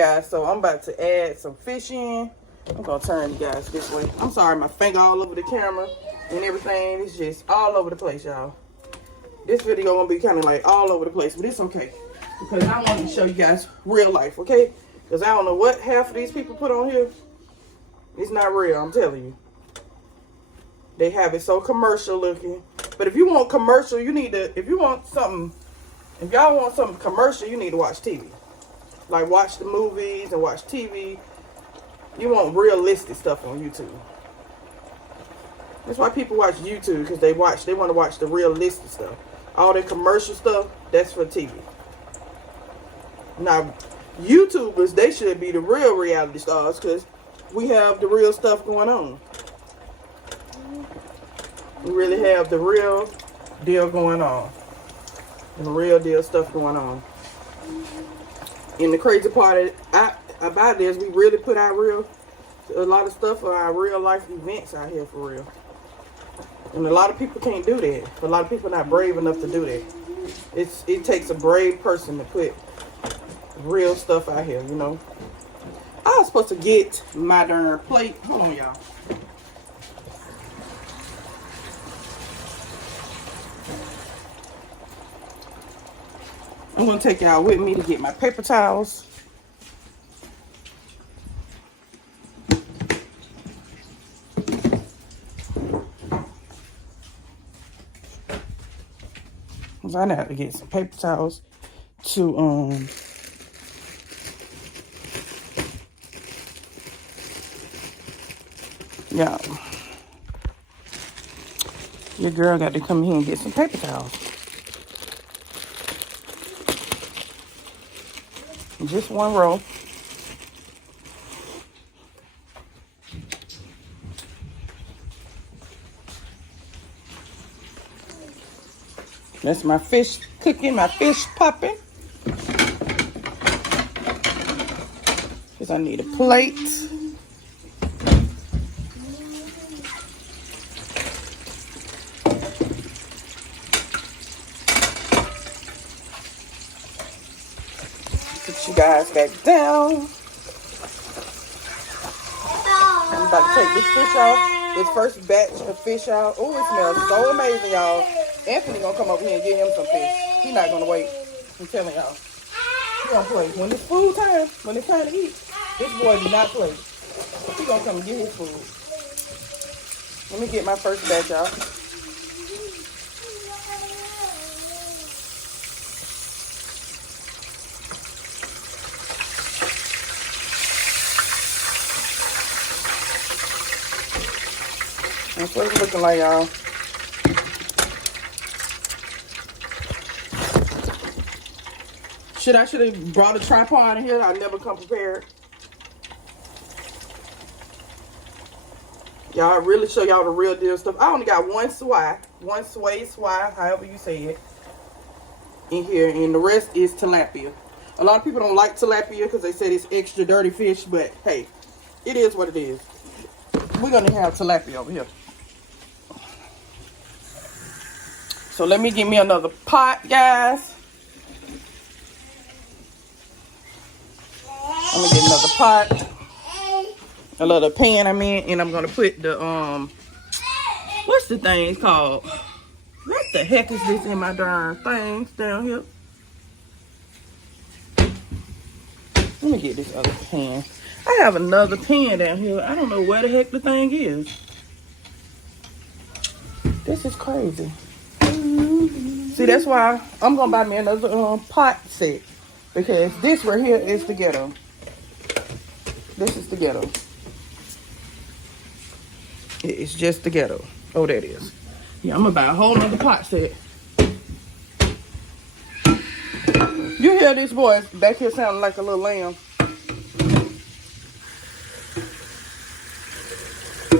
guys, so I'm about to add some fish in. I'm gonna turn you guys this way. I'm sorry, my finger all over the camera and everything. It's just all over the place, y'all. This video gonna be kind of like all over the place, but it's okay. Because I want to show you guys real life, okay? Because I don't know what half of these people put on here. It's not real, I'm telling you. They have it so commercial looking. But if you want commercial, you need to, if y'all want something commercial, you need to watch TV. Like watch the movies and watch TV. You want realistic stuff on YouTube. That's why people watch YouTube, because they want to watch the realistic stuff. All the commercial stuff, that's for TV. Now, YouTubers, they should be the real reality stars, because we have the real stuff going on. We really have the real deal going on. The real deal stuff going on. And the crazy part about this, we really put out a lot of stuff for our real life events out here for real. And a lot of people can't do that. A lot of people are not brave enough to do that. It takes a brave person to put real stuff out here, you know. I was supposed to get my darn plate. Hold on, y'all. I'm going to take y'all with me to get my paper towels. I have to get some paper towels to yeah, your girl got to come here and get some paper towels. Just one roll. That's my fish cooking, my fish popping. Because I need a plate. Put you guys back down. I'm about to take this fish out. This first batch of fish out. Oh, it smells so amazing, y'all. Anthony gonna come over here and get him some fish. He not gonna wait. I'm telling y'all. He gonna play. When it's food time, when it's time to eat, this boy do not play. He gonna come and get his food. Let me get my first batch out. That's what it's looking like, y'all. I should have brought a tripod in here. I never come prepared. Y'all, I really show y'all the real deal stuff. I only got one swai, however you say it, in here, and the rest is tilapia. A lot of people don't like tilapia because they said it's extra dirty fish, but hey, it is what it is. We're gonna have tilapia over here. So let me get me another pot, guys. I'm gonna get another pot, another pan, and I'm gonna put the, what's the thing called? What the heck is this in my darn things down here? Let me get this other pan. I have another pan down here. I don't know where the heck the thing is. This is crazy. See, that's why I'm gonna buy me another pot set, because this right here is the ghetto. This is the ghetto. It's just the ghetto. Oh, that is. Yeah, I'm gonna buy a whole nother pot set. You hear this voice back here sounding like a little lamb.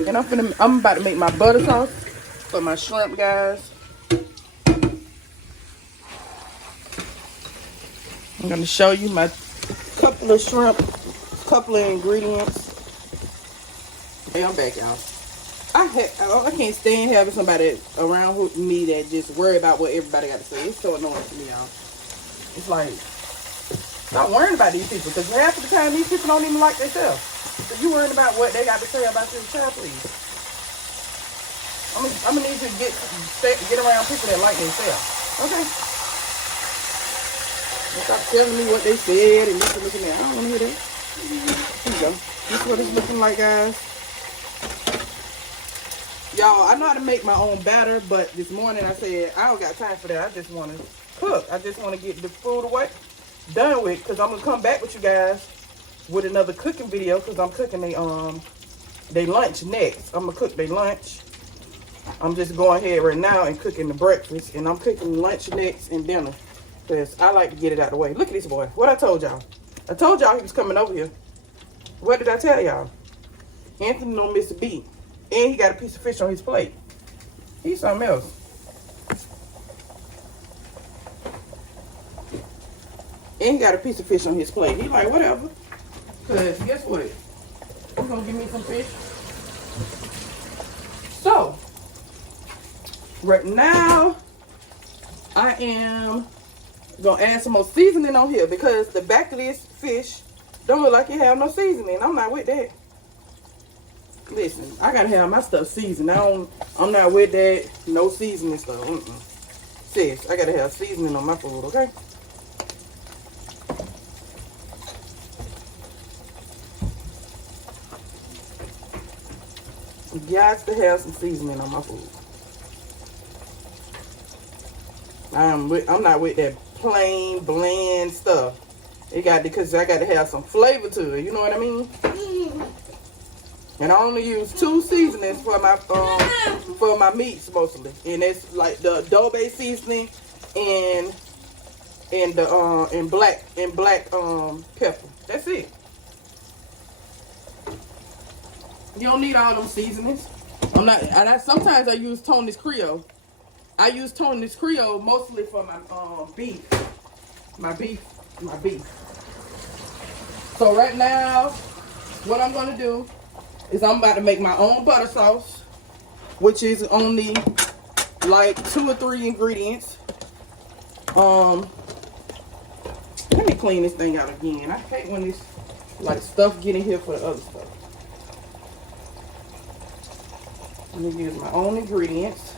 And I'm about to make my butter sauce for my shrimp, guys. I'm gonna show you my couple of shrimp, couple of ingredients. Hey, I'm back, y'all. I can't stand having somebody around with me that just worry about what everybody got to say. It's so annoying to me, y'all. It's like, Stop worrying about these people, because half of the time these people don't even like themselves. So you worrying about what they got to say about your child, please. I'm gonna need you to get around people that like themselves. Okay? Stop telling me what they said and looking at. I don't want to hear that. Here you go. This is what it's looking like, guys. Y'all, I know how to make my own batter, but this morning I said I don't got time for that. I just want to cook. I just want to get the food away, done with, because I'm gonna come back with you guys with another cooking video, because I'm cooking they lunch next. I'm gonna cook their lunch. I'm just going ahead right now and cooking the breakfast, and I'm cooking lunch next and dinner, because I like to get it out of the way. Look at this boy. What I told y'all? I told y'all he was coming over here. What did I tell y'all? Anthony don't miss a beat. And he got a piece of fish on his plate. He's something else. And he got a piece of fish on his plate. He like, whatever. Because guess what? He's going to give me some fish. So, right now, I am going to add some more seasoning on here, because the back of this fish don't look like it have no seasoning. I'm not with that. Listen, I gotta have my stuff seasoned. I'm not with that no seasoning stuff. Sis, I gotta have seasoning on my food, okay? You got to have some seasoning on my food. I'm not with that plain bland stuff. Because I gotta have some flavor to it. You know what I mean? And I only use 2 seasonings for my meats mostly, and it's like the adobe seasoning and black pepper. That's it. You don't need all them seasonings. Sometimes I use Tony's Creole. I use Tony's Creole mostly for my beef. My beef. So right now, what I'm gonna do is I'm about to make my own butter sauce, which is only like 2 or 3 ingredients. Let me clean this thing out again. I hate when this like stuff get in here for the other stuff. I'm gonna use my own ingredients.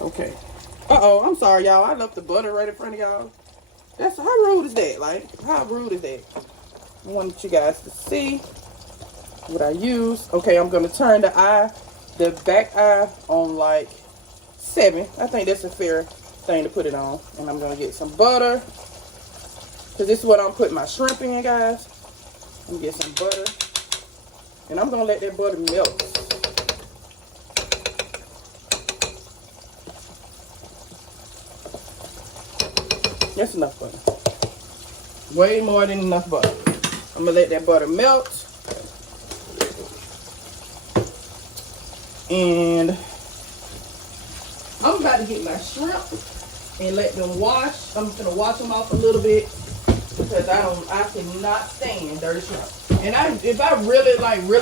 Okay. Uh-oh, I'm sorry, y'all. I left the butter right in front of y'all. How rude is that? Like, how rude is that? I want you guys to see what I use. Okay, I'm going to turn the back eye on like 7. I think that's a fair thing to put it on. And I'm going to get some butter, because this is what I'm putting my shrimp in, guys. I'm going to get some butter. And I'm going to let that butter melt. That's enough butter. Way more than enough butter. I'm gonna let that butter melt. And I'm about to get my shrimp and let them wash. I'm gonna wash them off a little bit, because I cannot stand dirty shrimp. And if I really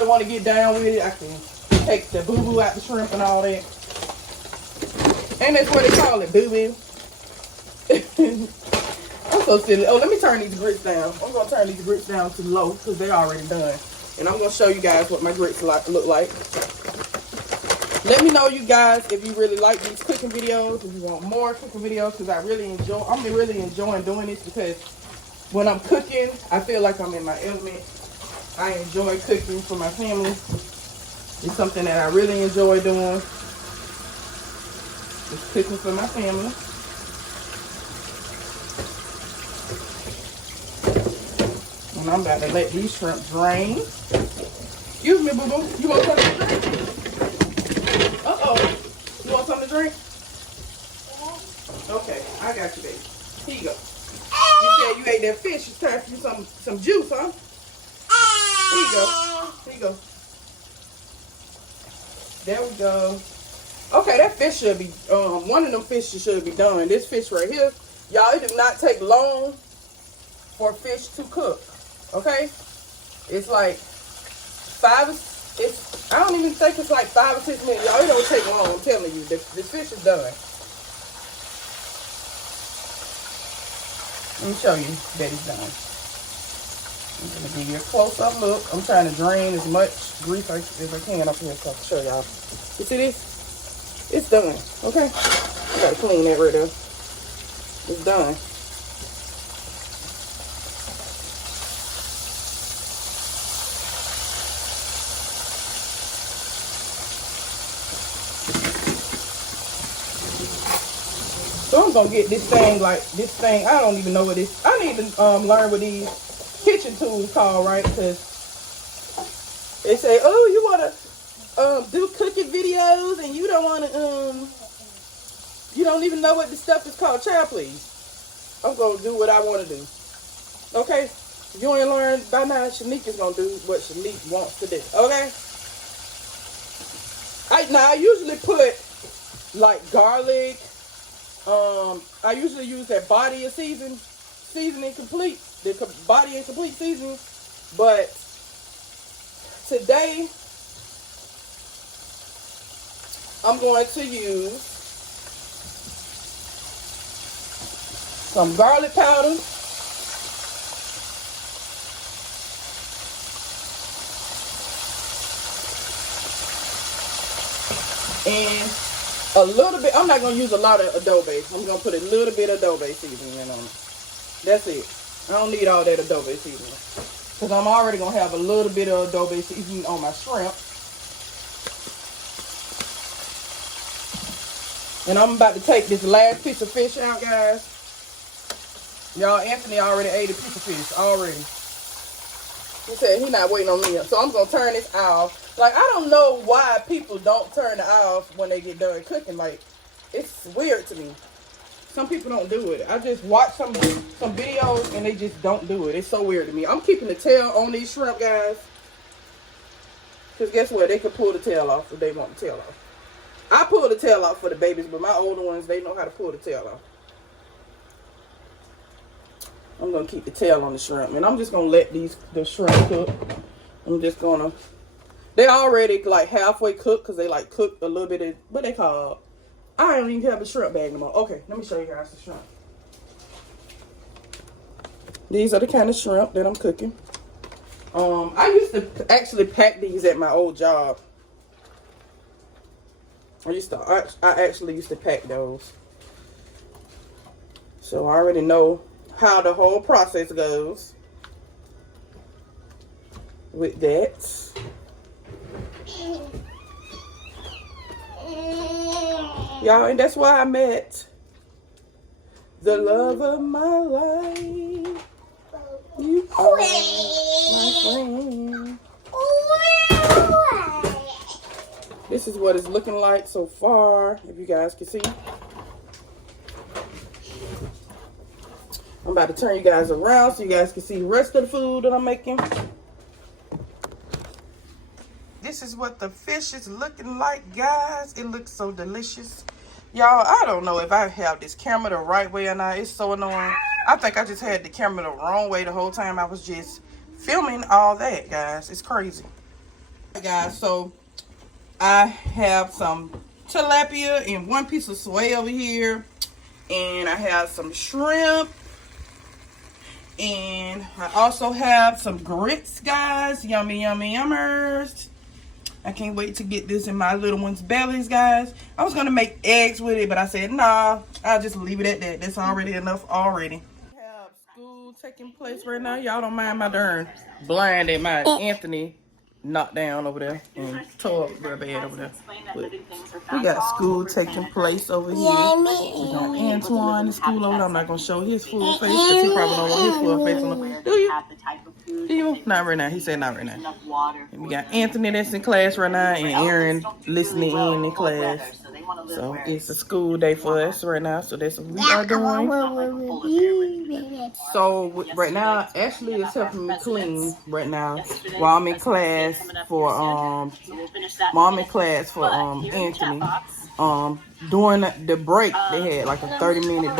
want to get down with it, I can take the boo-boo out the shrimp and all that. And that's what they call it, boo-boo. I'm so silly. Oh, let me turn these grits down. I'm going to turn these grits down to low, because they're already done. And I'm going to show you guys what my grits look like. Let me know, you guys, if you really like these cooking videos, if you want more cooking videos, because I'm really enjoying doing this, because when I'm cooking, I feel like I'm in my element. I enjoy cooking for my family. It's something that I really enjoy doing. Just cooking for my family. And I'm about to let these shrimp drain. Excuse me, boo-boo. You want something to drink? Uh-oh. You want something to drink? Okay, I got you, baby. Here you go. You said you ate that fish. It's time for you some juice, huh? Here you go. Here you go. There we go. Okay, that fish should be, one of them fishes should be done. This fish right here, y'all, it does not take long for fish to cook. Okay? It's like I don't even think it's like 5 or 6 minutes. Y'all, it don't take long, I'm telling you. The fish is done. Let me show you that it's done. I'm gonna give you a close-up look. I'm trying to drain as much grease as I can up here so I can show y'all. You see this? It's done. Okay. I gotta clean that right there. It's done. So I'm gonna get this thing I don't even know what this. I need to learn what these kitchen tools called, right? Because they say, oh, you wanna do cooking videos and you don't wanna you don't even know what the stuff is called. Child, please. I'm gonna do what I wanna do. Okay? If you ain't learned by now, Shanik is gonna do what Shanik wants to do. Okay? I usually put like garlic. I usually use that body of seasoning complete, the body and complete seasoning. But today, I'm going to use some garlic powder. And a little bit, I'm not going to use a lot of adobe. I'm going to put a little bit of adobe seasoning on it. That's it. I don't need all that adobe seasoning. Because I'm already going to have a little bit of adobe seasoning on my shrimp. And I'm about to take this last piece of fish out, guys. Y'all, Anthony already ate a piece of fish. Already. He said he's not waiting on me. So I'm going to turn this off. Like, I don't know why people don't turn it off when they get done cooking. Like, it's weird to me. Some people don't do it. I just watch some videos and they just don't do it. It's so weird to me. I'm keeping the tail on these shrimp, guys. Because guess what? They can pull the tail off if they want the tail off. I pull the tail off for the babies, but my older ones, they know how to pull the tail off. I'm going to keep the tail on the shrimp. And I'm just going to let the shrimp cook. I'm just going to... They already like halfway cooked because they like cooked a little bit of... What they call... I don't even have a shrimp bag no more. Okay, let me show you guys the shrimp. These are the kind of shrimp that I'm cooking. I used to actually pack these at my old job. I actually used to pack those. So I already know how the whole process goes with that. Y'all, and that's why I met the love of my life. You are my friend. This is what it's looking like so far, if you guys can see. I'm about to turn you guys around so you guys can see the rest of the food that I'm making. This is what the fish is looking like, guys. It looks so delicious. Y'all, I don't know if I have this camera the right way or not. It's so annoying. I think I just had the camera the wrong way the whole time I was just filming all that, guys. It's crazy. Guys, so I have some tilapia and one piece of soy over here. And I have some shrimp. And I also have some grits, guys. Yummy, yummy, yummers. I can't wait to get this in my little one's bellies, guys. I was going to make eggs with it, but I said, nah, I'll just leave it at that. That's already enough already. We have school taking place right now. Y'all don't mind my darn blind that my Anthony knocked down over there and tore up their bed over there. But we got school taking place over here. We got Antoine in school over there. I'm not going to show his full face because he probably don't want his full face on the... Do you? Do you? Not right now. He said not right now. And we got Anthony that's in class right now and Aaron listening in class. So it's a school day for us right now. So that's what we are doing. So right now, Ashley is helping me clean right now while I'm in class for Anthony. During the break, they had like a 30-minute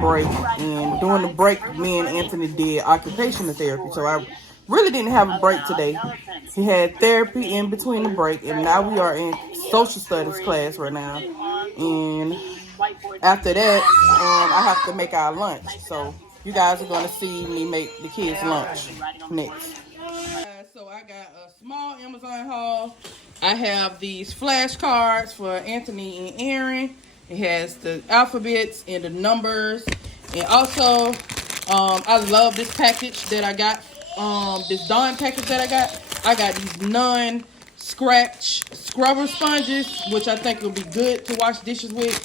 break. And during the break, me and Anthony did occupational therapy. So I really didn't have a break today. He had therapy in between the break, and now we are in social studies class right now. And after that, I have to make our lunch. So you guys are going to see me make the kids lunch next. So I got a small Amazon haul. I have these flashcards for Anthony and Aaron. It has the alphabets and the numbers. And also, I love this package that I got. This Dawn package that I got. I got these non-scratch scrubber sponges, which I think will be good to wash dishes with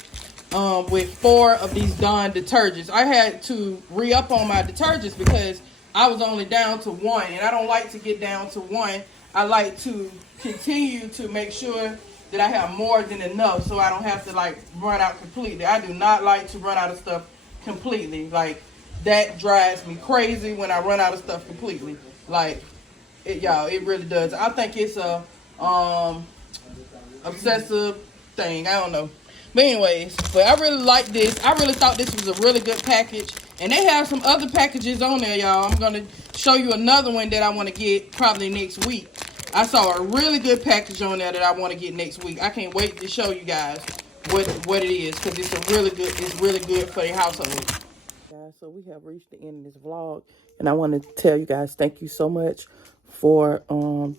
4 of these Dawn detergents. I had to re-up on my detergents because I was only down to 1, and I don't like to get down to 1. I like to continue to make sure that I have more than enough so I don't have to like run out completely. I do not like to run out of stuff completely. Like, that drives me crazy when I run out of stuff completely. Like, y'all, it really does. I think it's a obsessive thing. I don't know. But anyways, but I really like this. I really thought this was a really good package. And they have some other packages on there, y'all. I'm going to show you another one that I want to get probably next week. I saw a really good package on there that I want to get next week. I can't wait to show you guys what it is, because it's really good for your household. Guys, so we have reached the end of this vlog, and I want to tell you guys thank you so much for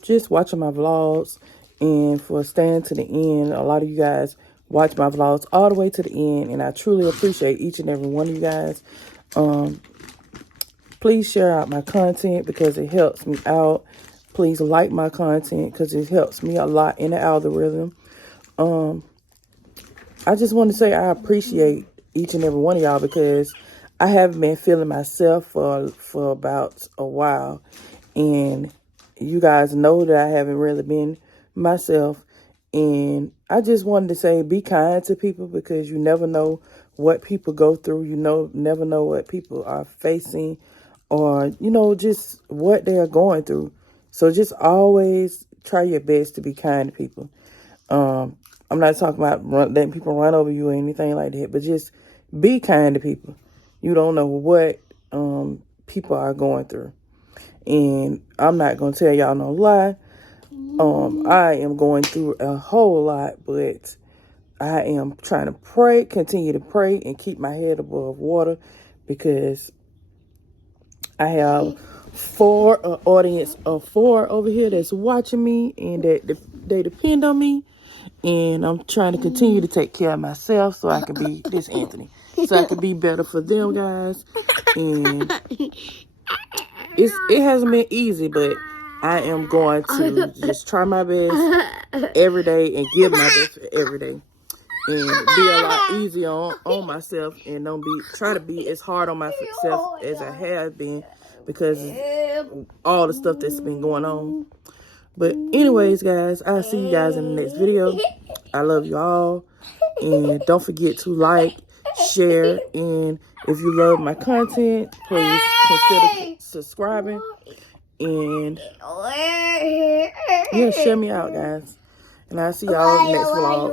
just watching my vlogs and for staying to the end. A lot of you guys watch my vlogs all the way to the end, and I truly appreciate each and every one of you guys. Please share out my content because it helps me out. Please like my content because it helps me a lot in the algorithm. I just want to say I appreciate each and every one of y'all because I haven't been feeling myself for about a while, and you guys know that I haven't really been myself. And I just wanted to say, be kind to people because you never know what people go through. You never know what people are facing, or just what they are going through. So just always try your best to be kind to people. I'm not talking about letting people run over you or anything like that, but just be kind to people. You don't know what people are going through. And I'm not going to tell y'all no lie. I am going through a whole lot, but I am trying to continue to pray and keep my head above water because I have an audience of 4 over here that's watching me, and that they depend on me. And I'm trying to continue to take care of myself so I can be Anthony. So I can be better for them, guys. And it hasn't been easy, but I am going to just try my best every day and give my best every day. And be a lot easier on myself, and try to be as hard on myself as I have been because of all the stuff that's been going on. But anyways, guys, I'll see you guys in the next video. I love you all. And don't forget to like, share, and if you love my content, please consider subscribing. And yeah, share me out, guys. And I'll see y'all in the next vlog.